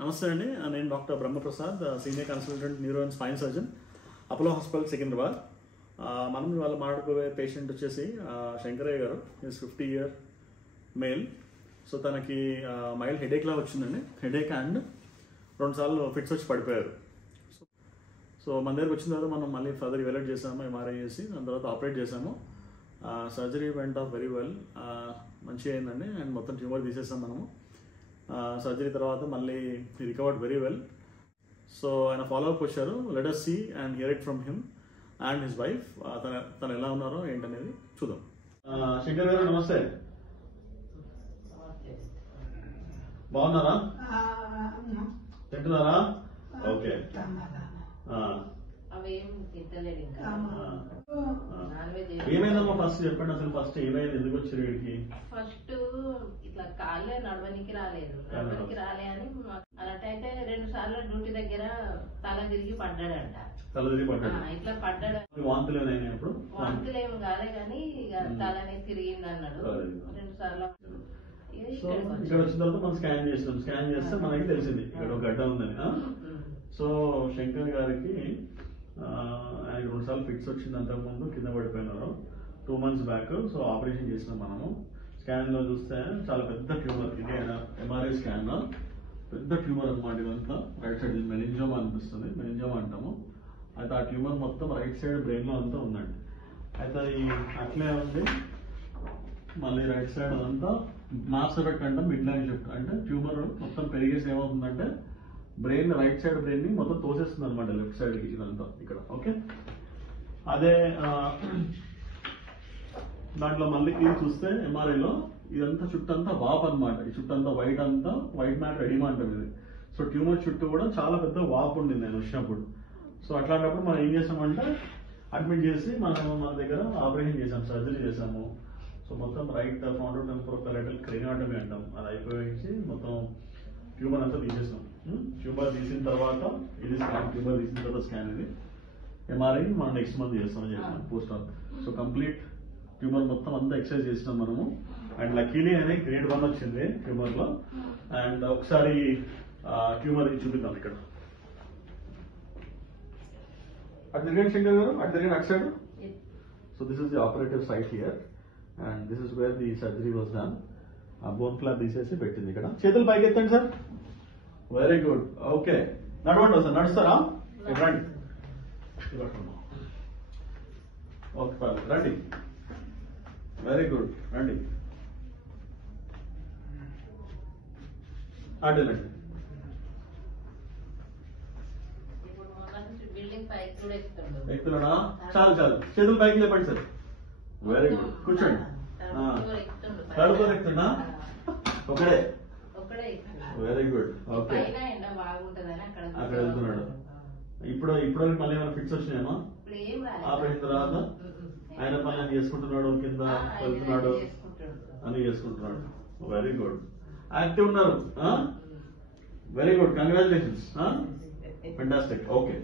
నమస్తే అండి, నేను doctor Brahmaprasad, senior consultant neuro and spine surgeon, Apollo hospital Secunderabad. మనం ఇవాళ మాట్లాడుకోబోయే పేషెంట్ వచ్చేసి శంకరయ్య గారు. Is 50 year male. సో తనకి మైల్డ్ హెడేక్లా వచ్చిందండి. హెడేక్ అండ్ 2 సార్లు ఫిట్స్ వచ్చి పడిపోయారు. సో మన దగ్గరికి వచ్చిన తర్వాత మనం మళ్ళీ ఫర్దర్ ఇవాల్యుయేట్ చేసాము, ఎంఆర్ఐ చేసి దాని తర్వాత ఆపరేట్ చేసాము. Surgery went off very well, మంచిగా అయిందండి. అండ్ మొత్తం ట్యూమర్ తీసేసాం మనము. సర్జరీ తర్వాత మళ్ళీ రికవర్డ్ వెరీ వెల్. సో ఆయన ఫాలోఅప్ వచ్చారు. Let us see and hear it from him and his wife. తను ఎలా ఉన్నారో ఏంటనేది చూద్దాం. శంకర్ గారు నమస్తే, బాగున్నారా? తింటున్నారా? ఓకే. ఏమైందమ్మా ఫస్ట్ చెప్పండి, అసలు ఫస్ట్ ఏమైంది, ఎందుకు వచ్చారు వీడికి? ఫస్ట్ ఇట్లా కాళ్ళే నడవనికి రాలేదు అని అలాంటైతే 2 సార్లు డ్యూటీ దగ్గర తల తిరిగి పడ్డాడంట. ఇట్లా పడ్డాడు. వాంతులు ఏమి కాలే కానీ ఇక తలనే తిరిగింది అన్నాడు. 2 సార్లు ఇక్కడ వచ్చిన తర్వాత మనం స్కాన్ చేసినాం. స్కాన్ చేస్తే మనకి తెలిసింది ఇక్కడ ఒక గడ్డ ఉందని. సో శంకర్ గారికి ఆయన 2 సార్లు ఫిట్స్ వచ్చింది. అంతకుముందు కింద పడిపోయినారు 2 months బ్యాక్. సో ఆపరేషన్ చేసినాం మనము. స్కాన్ లో చూస్తే చాలా పెద్ద ట్యూమర్. ఇది ఆయన ఎంఆర్ఐ స్కాన్ లో పెద్ద ట్యూమర్ అనమాట. ఇదంతా రైట్ సైడ్ మెనింజోమా అనిపిస్తుంది, మెనింజోమా అంటాము. అయితే ఆ ట్యూమర్ మొత్తం రైట్ సైడ్ బ్రెయిన్ లో అంతా ఉందండి. అయితే అది అట్లే ఉంది. మళ్ళీ రైట్ సైడ్ అదంతా మాస్ ఎఫెక్ట్ అంటాం, మిడ్ లైన్ షిఫ్ట్. అంటే ట్యూమర్ మొత్తం పెరిగేసి ఏమవుతుందంటే బ్రెయిన్, రైట్ సైడ్ బ్రెయిన్ ని మొత్తం తోసేస్తుంది అనమాట లెఫ్ట్ సైడ్ కి. ఇదంతా ఇక్కడ ఓకే. అదే దాంట్లో మళ్ళీ చూస్తే ఎంఆర్ఐలో ఇదంతా చుట్టంతా వాప్ అనమాట. ఈ చుట్టంతా వైట్ మ్యాటర్ ఎడిమా అంటాం ఇది. సో ట్యూమర్ చుట్టూ కూడా చాలా పెద్ద వాప్ ఉండింది నేను వచ్చినప్పుడు. సో అట్లాంటప్పుడు మనం ఏం చేసామంటే అడ్మిట్ చేసి మన దగ్గర ఆపరేషన్ చేసాం, సర్జరీ చేసాము. సో మొత్తం రైట్ ఫ్రంటో టెంపోరల్ క్రేనియోటమీ అంటాం, అది అయిపోయించి మొత్తం ట్యూమర్ అంతా తీసేసాం. ట్యూమర్ తీసిన తర్వాత ఇది స్కాన్, ట్యూమర్ తీసిన తర్వాత స్కాన్, ఇది ఎంఆర్ఐ మనం నెక్స్ట్ మంత్ చేస్తామని చెప్పాం పోస్ట్ ఆప్. సో కంప్లీట్ ట్యూమర్ మొత్తం అంతా ఎక్సర్సైజ్ చేసినాం మనము. అండ్ లక్కీలీ అనే గ్రేడ్ 1 వచ్చింది ట్యూమర్ లో. అండ్ ఒకసారి ట్యూమర్ చూపిద్దాం ఇక్కడ. అటు తిరిగండి శంకర్ గారు, అటు తిరిగండి అటు side. So this is the operative site here and this is where the surgery was done. ఆ బోన్ ఫ్లాప్ తీసేసి పెట్టింది ఇక్కడ. చేతులు పైకి ఎత్తండి సార్. Very good. ఓకే, నడవండి సార్. నడుస్తారా? రండి. ఓకే రండి. వెరీ గుడ్, రండి. అడ్డండి. ఎక్కుతున్నాడా? చాలు చాలు, చేతులు పైకి లేపండి సార్. వెరీ గుడ్, కూర్చోండి. కడుపులో ఎక్కుతున్నా? ఒకడే. Very good. ఓకే, అక్కడ వెళ్తున్నాడు. ఇప్పుడు మళ్ళీ ఏమైనా ఫిట్స్ వచ్చినాయమ్మా? ఆపరేషన్ తర్వాత ఆయన పని అని చేసుకుంటున్నాడు, కింద వెళ్తున్నాడు, అని చేసుకుంటున్నాడు. వెరీ గుడ్, యాక్టివ్ ఉన్నారు. Very good, congratulations, fantastic. Okay.